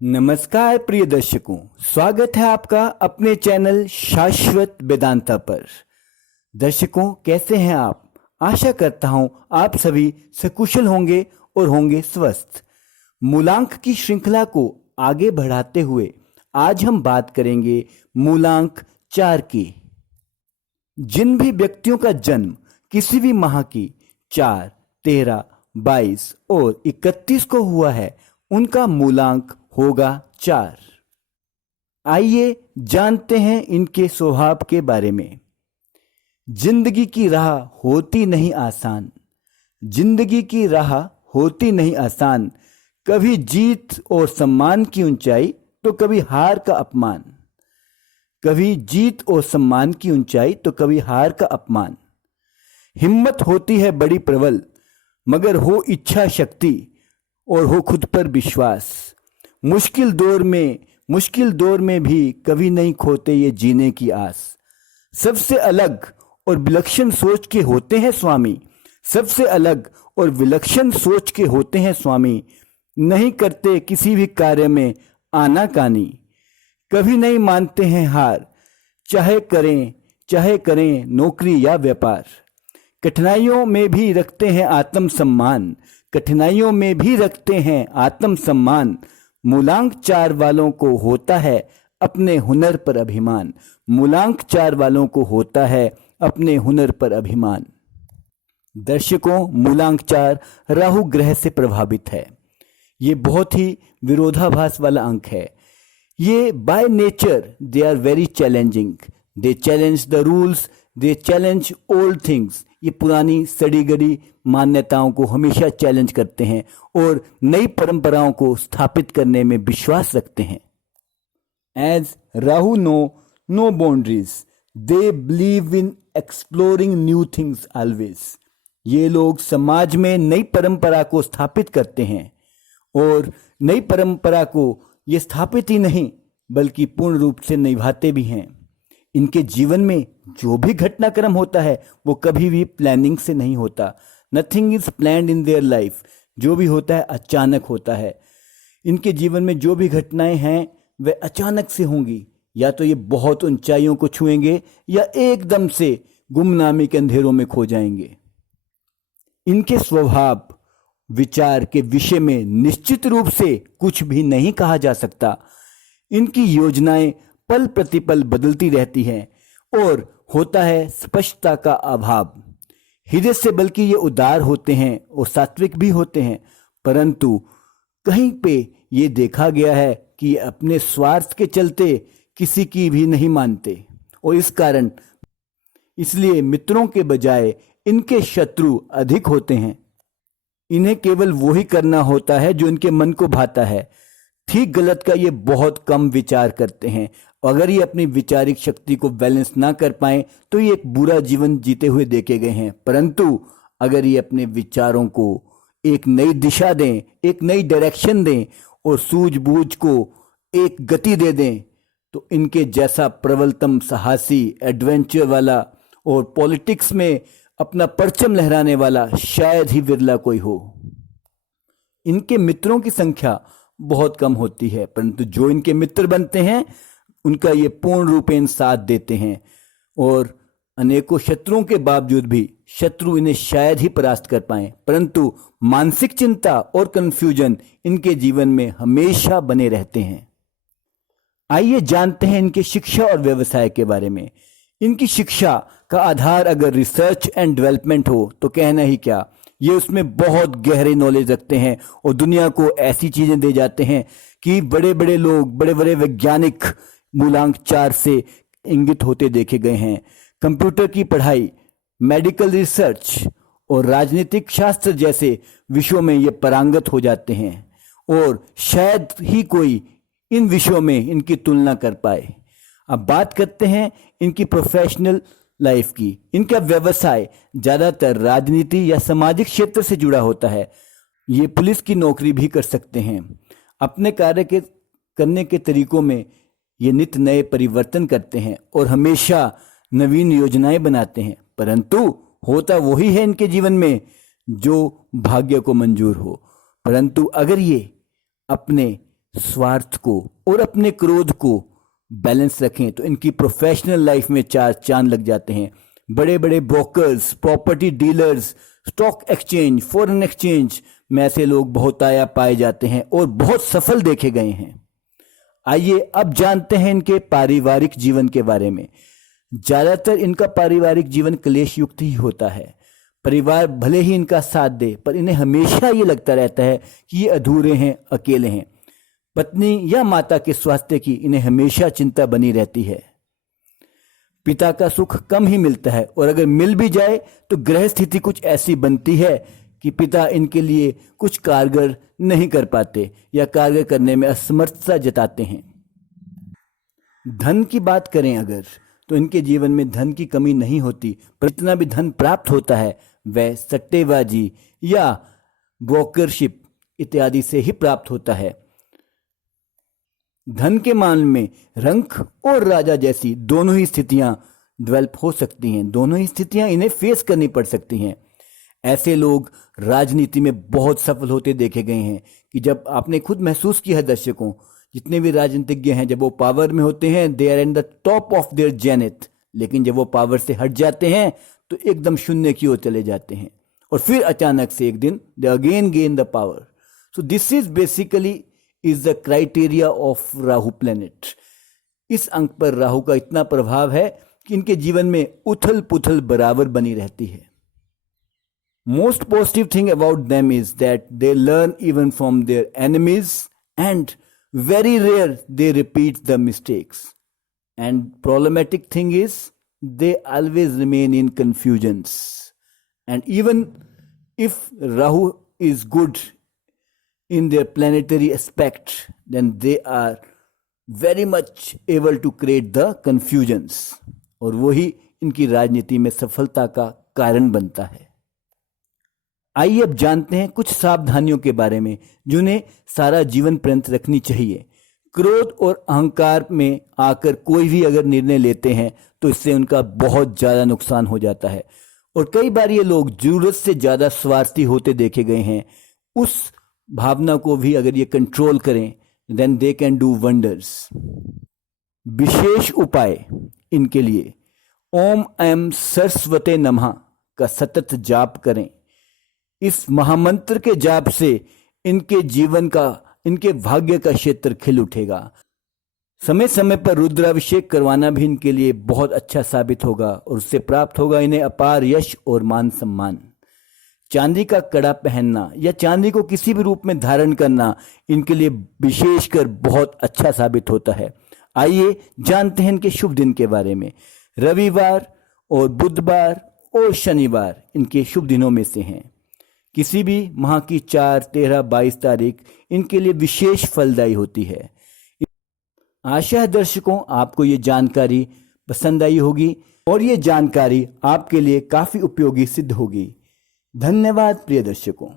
नमस्कार प्रिय दर्शकों, स्वागत है आपका अपने चैनल शाश्वत वेदांता पर। दर्शकों, कैसे हैं आप? आशा करता हूं आप सभी सकुशल होंगे और होंगे स्वस्थ। मूलांक की श्रृंखला को आगे बढ़ाते हुए आज हम बात करेंगे मूलांक 4 की। जिन भी व्यक्तियों का जन्म किसी भी माह की 4, 13, 22 और 31 को हुआ है, उनका मूलांक होगा 4। आइए जानते हैं इनके स्वभाव के बारे में। जिंदगी की राह होती नहीं आसान, जिंदगी की राह होती नहीं आसान, कभी जीत और सम्मान की ऊंचाई तो कभी हार का अपमान। कभी जीत और सम्मान की ऊंचाई तो कभी हार का अपमान। हिम्मत होती है बड़ी प्रबल, मगर हो इच्छा शक्ति और हो खुद पर विश्वास। मुश्किल दौर में भी कभी नहीं खोते ये जीने की आस। सबसे अलग और विलक्षण सोच के होते हैं स्वामी, सबसे अलग और विलक्षण सोच के होते हैं स्वामी। नहीं करते किसी भी कार्य में आनाकानी, कभी नहीं मानते हैं हार, चाहे करें नौकरी या व्यापार। कठिनाइयों में भी रखते हैं आत्मसम्मान, कठिनाइयों में भी रखते हैं आत्मसम्मान। मूलांक 4 वालों को होता है अपने हुनर पर अभिमान, मूलांक 4 वालों को होता है अपने हुनर पर अभिमान। दर्शकों, मूलांक 4 राहु ग्रह से प्रभावित है। ये बहुत ही विरोधाभास वाला अंक है। ये by nature they are very challenging, they challenge the rules, they challenge old things. ये पुरानी सड़ी गड़ी मान्यताओं को हमेशा चैलेंज करते हैं और नई परंपराओं को स्थापित करने में विश्वास रखते हैं। As Rahu no boundaries, they believe in exploring new things always. ये लोग समाज में नई परंपरा को स्थापित करते हैं और नई परंपरा को ये स्थापित ही नहीं बल्कि पूर्ण रूप से निभाते भी हैं। इनके जीवन में जो भी घटनाक्रम होता है वो कभी भी प्लानिंग से नहीं होता। Nothing is planned in their life. जो भी होता है अचानक होता है। इनके जीवन में जो भी घटनाएं हैं वे अचानक से होंगी। या तो ये बहुत ऊंचाइयों को छुएंगे या एकदम से गुमनामी के अंधेरों में खो जाएंगे। इनके स्वभाव विचार के विषय में निश्चित रूप से कुछ भी नहीं कहा जा सकता। इनकी योजनाएं पल प्रतिपल बदलती रहती हैं और होता है स्पष्टता का अभाव। हृदय से बल्कि ये उदार होते हैं और सात्विक भी होते हैं, परंतु कहीं पे ये देखा गया है कि ये अपने स्वार्थ के चलते किसी की भी नहीं मानते और इस कारण इसलिए मित्रों के बजाय इनके शत्रु अधिक होते हैं। इन्हें केवल वही करना होता है जो इनके मन को भाता है। ठीक गलत का ये बहुत कम विचार करते हैं। अगर ये अपनी विचारिक शक्ति को बैलेंस ना कर पाए तो ये एक बुरा जीवन जीते हुए देखे गए हैं, परंतु अगर ये अपने विचारों को एक नई दिशा दें, एक नई डायरेक्शन दें और सूझबूझ को एक गति दे दें तो इनके जैसा प्रबलतम साहसी, एडवेंचर वाला और पॉलिटिक्स में अपना परचम लहराने वाला शायद ही विरला कोई हो। इनके मित्रों की संख्या बहुत कम होती है, परंतु जो इनके मित्र बनते हैं उनका ये पूर्ण रूपेण साथ देते हैं और अनेकों शत्रुओं के बावजूद भी शत्रु इन्हें शायद ही परास्त कर पाए, परंतु मानसिक चिंता और कंफ्यूजन इनके जीवन में हमेशा बने रहते हैं। आइए जानते हैं इनके शिक्षा और व्यवसाय के बारे में। इनकी शिक्षा का आधार अगर रिसर्च एंड डेवलपमेंट हो तो कहना ही क्या। ये उसमें बहुत गहरे नॉलेज रखते हैं और दुनिया को ऐसी चीजें दे जाते हैं कि बड़े बड़े लोग, बड़े बड़े वैज्ञानिक मूलांक 4 से इंगित होते देखे गए हैं। कंप्यूटर की पढ़ाई, मेडिकल रिसर्च और राजनीतिक शास्त्र जैसे विषयों में ये पारंगत हो जाते हैं और शायद ही कोई इन विषयों में इनकी तुलना कर पाए। अब बात करते हैं इनकी प्रोफेशनल लाइफ की। इनका व्यवसाय ज़्यादातर राजनीति या सामाजिक क्षेत्र से जुड़ा होता है। ये पुलिस की नौकरी भी कर सकते हैं। अपने कार्य के करने के तरीकों में ये नित नए परिवर्तन करते हैं और हमेशा नवीन योजनाएं बनाते हैं, परंतु होता वही है इनके जीवन में जो भाग्य को मंजूर हो। परंतु अगर ये अपने स्वार्थ को और अपने क्रोध को बैलेंस रखें तो इनकी प्रोफेशनल लाइफ में चार चांद लग जाते हैं। बड़े बड़े brokers, property dealers, stock exchange, foreign exchange में ऐसे लोग बहुत आया पाए जाते हैं और बहुत सफल देखे गए हैं। आइए अब जानते हैं इनके पारिवारिक जीवन के बारे में। ज्यादातर इनका पारिवारिक जीवन क्लेश युक्त ही होता है। परिवार भले ही इनका साथ दे पर इन्हें हमेशा ये लगता रहता है कि ये अधूरे हैं, अकेले हैं। पत्नी या माता के स्वास्थ्य की इन्हें हमेशा चिंता बनी रहती है। पिता का सुख कम ही मिलता है और अगर मिल भी जाए तो ग्रह स्थिति कुछ ऐसी बनती है कि पिता इनके लिए कुछ कारगर नहीं कर पाते या कारगर करने में असमर्थता जताते हैं। धन की बात करें अगर तो इनके जीवन में धन की कमी नहीं होती, पर जितना भी धन प्राप्त होता है वह सट्टेबाजी या ब्रोकरशिप इत्यादि से ही प्राप्त होता है। धन के मामले में रंक और राजा जैसी दोनों ही स्थितियां डेवलप हो सकती हैं, दोनों ही स्थितियां इन्हें फेस करनी पड़ सकती हैं। ऐसे लोग राजनीति में बहुत सफल होते देखे गए हैं कि जब आपने खुद महसूस किया है दर्शकों, जितने भी राजनीतिज्ञ हैं जब वो पावर में होते हैं they are in the top of their zenith, लेकिन जब वो पावर से हट जाते हैं तो एकदम शून्य की ओर चले जाते हैं और फिर अचानक से एक दिन they again gain the power. So this is basically is the criteria of Rahu planet. इस अंक पर राहु का इतना प्रभाव है कि इनके जीवन में उथल पुथल बराबर बनी रहती है। Most positive thing about them is that they learn even from their enemies and very rare they repeat the mistakes, and problematic thing is they always remain in confusions, and even if Rahu is good in their planetary aspect then they are very much able to create the confusions और वही इनकी राजनीति में सफलता का कारण बनता है। आइए अब जानते हैं कुछ सावधानियों के बारे में जिन्हें सारा जीवन पर्यंत रखनी चाहिए। क्रोध और अहंकार में आकर कोई भी अगर निर्णय लेते हैं तो इससे उनका बहुत ज़्यादा नुकसान हो जाता है और कई बार ये लोग जरूरत से ज़्यादा स्वार्थी होते देखे गए हैं। उस भावना को भी अगर ये कंट्रोल करें then they can do wonders. विशेष उपाय इनके लिए ओम ऐं सरस्वते नमः का सतत जाप करें। इस महामंत्र के जाप से इनके जीवन का, इनके भाग्य का क्षेत्र खिल उठेगा। समय समय पर रुद्राभिषेक करवाना भी इनके लिए बहुत अच्छा साबित होगा और उससे प्राप्त होगा इन्हें अपार यश और मान सम्मान। चांदी का कड़ा पहनना या चांदी को किसी भी रूप में धारण करना इनके लिए विशेषकर बहुत अच्छा साबित होता है। आइए जानते हैं इनके शुभ दिन के बारे में। रविवार और बुधवार और शनिवार इनके शुभ दिनों में से हैं। किसी भी माह की 4, 13, 22 तारीख इनके लिए विशेष फलदायी होती है। आशा है दर्शकों आपको ये जानकारी पसंद आई होगी और ये जानकारी आपके लिए काफ़ी उपयोगी सिद्ध होगी। धन्यवाद प्रिय दर्शकों।